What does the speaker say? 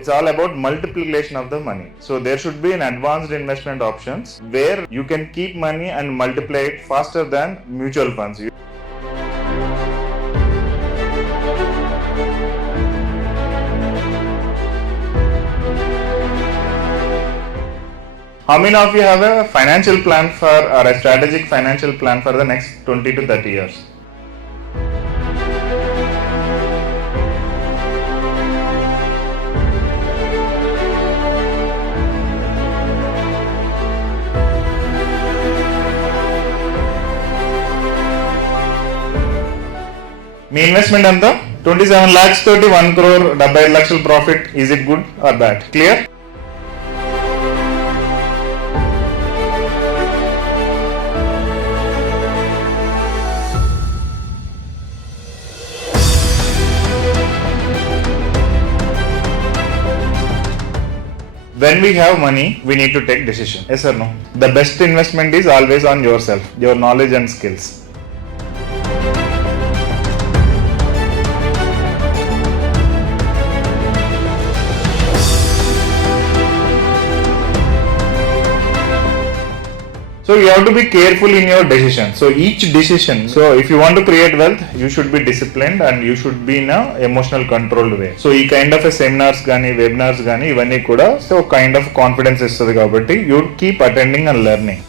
it's all about multiplication of the money. So there should be an advanced investment options where you can keep money and multiply it faster than mutual funds. How many of you have a financial plan for or a strategic financial plan for the next 20 to 30 years? Me investment అంతా 27 lakhs తోటి 1 crore 75 లక్షల profit. Is it good or bad? Clear? When we have money, we need to take decision. Yes or no? The best investment is always on yourself, your knowledge and skills. So you have to be careful in your decision. So each decision, so if you want to create wealth, you should be disciplined and you should be in a emotional controlled way. So ee kind of a seminars gaani, webinars gaani ivanni kuda so kind of confidence istadi kabatti you keep attending and learning.